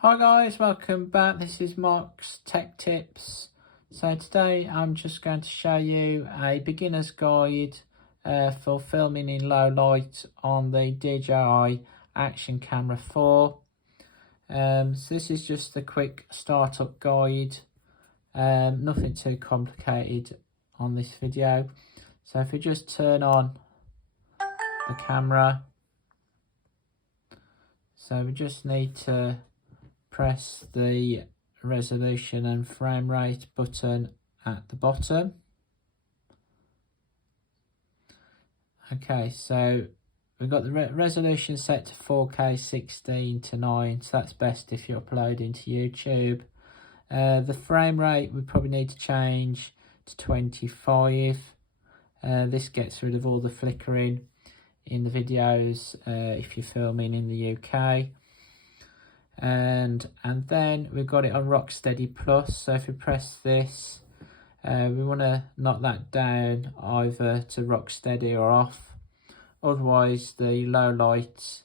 Hi guys, welcome back. This is Mark's Tech Tips. So today I'm just going to show you a beginner's guide for filming in low light on the DJI Action Camera 4. So this is just a quick startup guide, nothing too complicated on this video. So if we just turn on the camera, so we just need to press the resolution and frame rate button at the bottom. Okay, so we've got the resolution set to 4K 16:9, so that's best if you're uploading to YouTube. The frame rate we probably need to change to 25. This gets rid of all the flickering in the videos if you're filming in the UK. And then we've got it on rocksteady plus, so if we press this, we want to knock that down either to rocksteady or off, otherwise the low light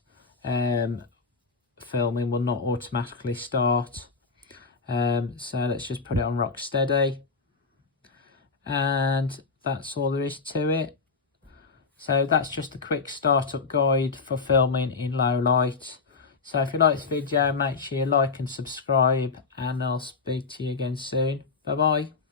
filming will not automatically start. So let's just put it on rocksteady, and that's all there is to it. So that's just a quick startup guide for filming in low light. So if you like this video, make sure you like and subscribe, and I'll speak to you again soon. Bye bye.